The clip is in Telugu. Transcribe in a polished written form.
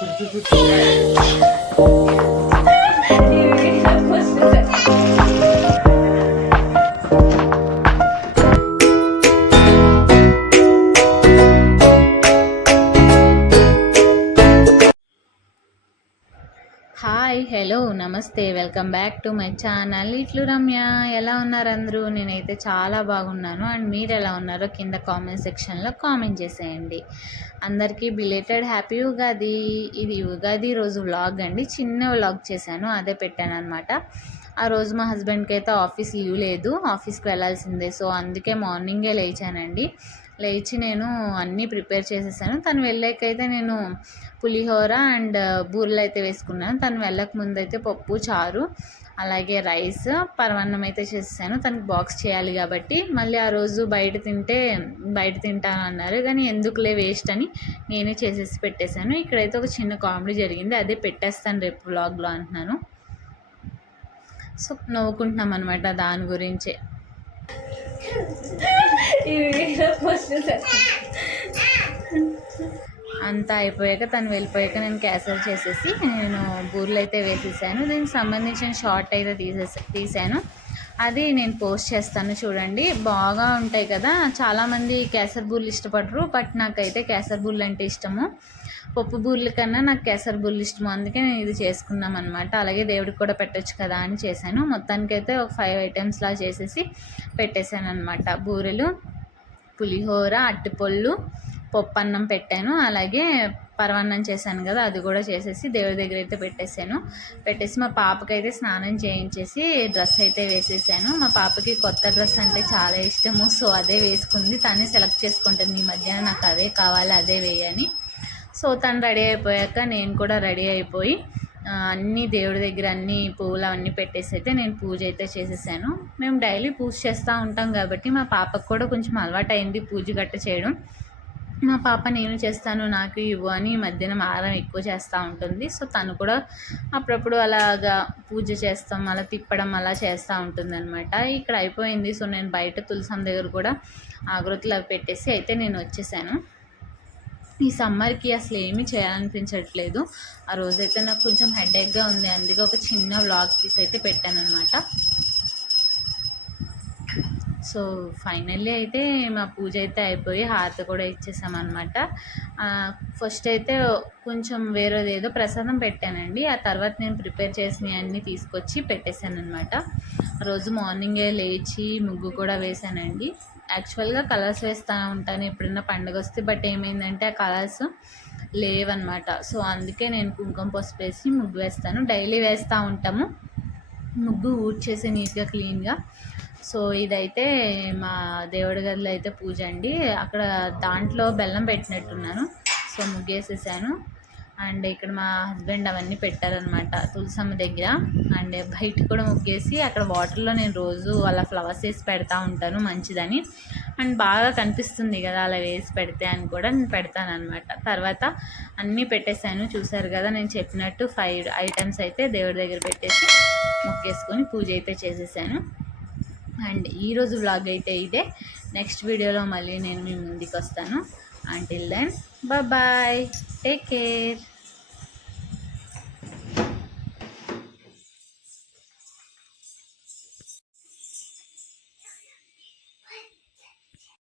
హాయ్, హలో, నమస్తే, welcome back to my channel ఇట్లు రమ్య. ఎలా ఉన్నారు అందరూ? నేనైతే చాలా బాగున్నాను. అండ్ మీరు ఎలా ఉన్నారో కింద కామెంట్ సెక్షన్లో కామెంట్ చేసేయండి. అందరికీ బిలేటెడ్ హ్యాపీ ఉగాది. ఇది ఉగాది రోజు వ్లాగ్ అండి. చిన్న వ్లాగ్ చేశాను, అదే పెట్టాను అనమాట. ఆ రోజు మా హస్బెండ్కి అయితే ఆఫీస్ లీవ్ లేదు, ఆఫీస్కి వెళ్ళాల్సిందే. సో అందుకే మార్నింగే లేచానండి. లేచి నేను అన్నీ ప్రిపేర్ చేసేసాను. తను వెళ్ళాకైతే నేను పులిహోర అండ్ బూరెలు అయితే వేసుకున్నాను. తను వెళ్ళక ముందు అయితే పప్పు, చారు, అలాగే రైస్, పరమాన్నం అయితే చేసేసాను. తనకి బాక్స్ చేయాలి కాబట్టి మళ్ళీ ఆ రోజు బయట తింటాను అన్నారు, కానీ ఎందుకులే వేస్ట్ అని నేనే చేసేసి పెట్టేశాను. ఇక్కడైతే ఒక చిన్న కామెడీ జరిగింది, అదే పెట్టేస్తాను రేపు వ్లాగ్లో అంటున్నాను. సో నవ్వుకుంటున్నాం అనమాట దాని గురించే. అంతా అయిపోయాక తను వెళ్ళిపోయాక నేను క్యాసల్ చేసేసి నేను బూరెలు అయితే వేసేసాను. దీనికి సంబంధించిన షార్ట్ అయితే తీసాను. అది నేను పోస్ట్ చేస్తాను చూడండి. బాగా ఉంటాయి కదా, చాలామంది కేసర్ బూరెలు ఇష్టపడరు, బట్ నాకైతే కేసర్ బూరెలు అంటే ఇష్టము. పప్పు బూరెల కన్నా నాకు కేసర్ బూరెలు ఇష్టము, అందుకే నేను ఇది చేసుకున్నాం అనమాట. అలాగే దేవుడికి కూడా పెట్టచ్చు కదా అని చేశాను. మొత్తానికైతే ఒక 5 ఐటమ్స్లా చేసేసి పెట్టేశాను అనమాట. బూరెలు, పులిహోర, అట్టిపొళ్ళు, పప్పు అన్నం పెట్టాను. అలాగే పరమాన్నం చేశాను కదా, అది కూడా చేసేసి దేవుడి దగ్గర అయితే పెట్టేసి మా పాపకైతే స్నానం చేయించేసి డ్రెస్ అయితే వేసేసాను. మా పాపకి కొత్త డ్రెస్ అంటే చాలా ఇష్టము, సో అదే వేసుకుంది. తనే సెలెక్ట్ చేసుకుంటుంది ఈ మధ్యన, నాకు అదే కావాలి, అదే వేయని. సో తను రెడీ అయిపోయాక నేను కూడా రెడీ అయిపోయి అన్నీ దేవుడి దగ్గర అన్ని పువ్వులు అవన్నీ పెట్టేసి అయితే నేను పూజ అయితే చేసేసాను. మేము డైలీ పూజ చేస్తూ ఉంటాం కాబట్టి మా పాపకు కూడా కొంచెం అలవాటు అయింది పూజ గట్ట చేయడం. మా పాప నేను చేస్తాను, నాకు ఇవ్వు అని మధ్యన మారం ఎక్కువ చేస్తూ ఉంటుంది. సో తను కూడా అప్పుడప్పుడు అలాగా పూజ చేస్తాం, అలా తిప్పడం అలా చేస్తూ ఉంటుంది అనమాట. ఇక్కడ అయిపోయింది. సో నేను బయట తులసం దగ్గర కూడా ఆకృతులు అవి పెట్టేసి అయితే నేను వచ్చేసాను. ఈ సమ్మర్కి అసలు ఏమీ చేయాలనిపించట్లేదు. ఆ రోజైతే నాకు కొంచెం హెడేక్గా ఉంది, అందుకే ఒక చిన్న వ్లాగ్ తీసి అయితే పెట్టాను అనమాట. సో ఫైనల్లీ అయితే మా పూజ అయితే అయిపోయి హారతి కూడా ఇచ్చేసామన్నమాట. ఫస్ట్ అయితే కొంచెం వేరేదేదో ప్రసాదం పెట్టానండి. ఆ తర్వాత నేను ప్రిపేర్ చేసినవి అన్నీ తీసుకొచ్చి పెట్టేశాను అనమాట. రోజు మార్నింగే లేచి ముగ్గు కూడా వేసానండి. యాక్చువల్గా కలర్స్ వేస్తూ ఉంటాను ఎప్పుడైనా పండుగ వస్తే, బట్ ఏమైందంటే ఆ కలర్స్ లేవన్నమాట. సో అందుకే నేను కుంకుమ పసుపు వేసి ముగ్గు వేస్తాను. డైలీ వేస్తూ ఉంటాము ముగ్గు, ఊడ్చేసి నీట్గా క్లీన్గా. సో ఇదైతే మా దేవుడి గదిలో అయితే పూజ అండి. అక్కడ దాంట్లో బెల్లం పెట్టినట్టున్నాను, సో ముగ్గేసేసాను. అండ్ ఇక్కడ మా హస్బెండ్ అవన్నీ పెట్టారనమాట తులసమ్మ దగ్గర. అండ్ బయట కూడా ముగ్గేసి అక్కడ వాటర్లో నేను రోజు అలా ఫ్లవర్స్ వేసి పెడతా ఉంటాను మంచిదని. అండ్ బాగా కనిపిస్తుంది కదా అలా వేసి పెడితే అని కూడా నేను పెడతాను అనమాట. తర్వాత అన్నీ పెట్టేశాను, చూసారు కదా నేను చెప్పినట్టు 5 ఐటమ్స్ అయితే దేవుడి దగ్గర పెట్టేసి ముగ్గేసుకొని పూజ అయితే చేసేసాను. అండ్ ఈరోజు వ్లాగ్ అయితే ఇదే. నెక్స్ట్ వీడియోలో మళ్ళీ నేను మీ ముందుకు వస్తాను. Until then bye, take care.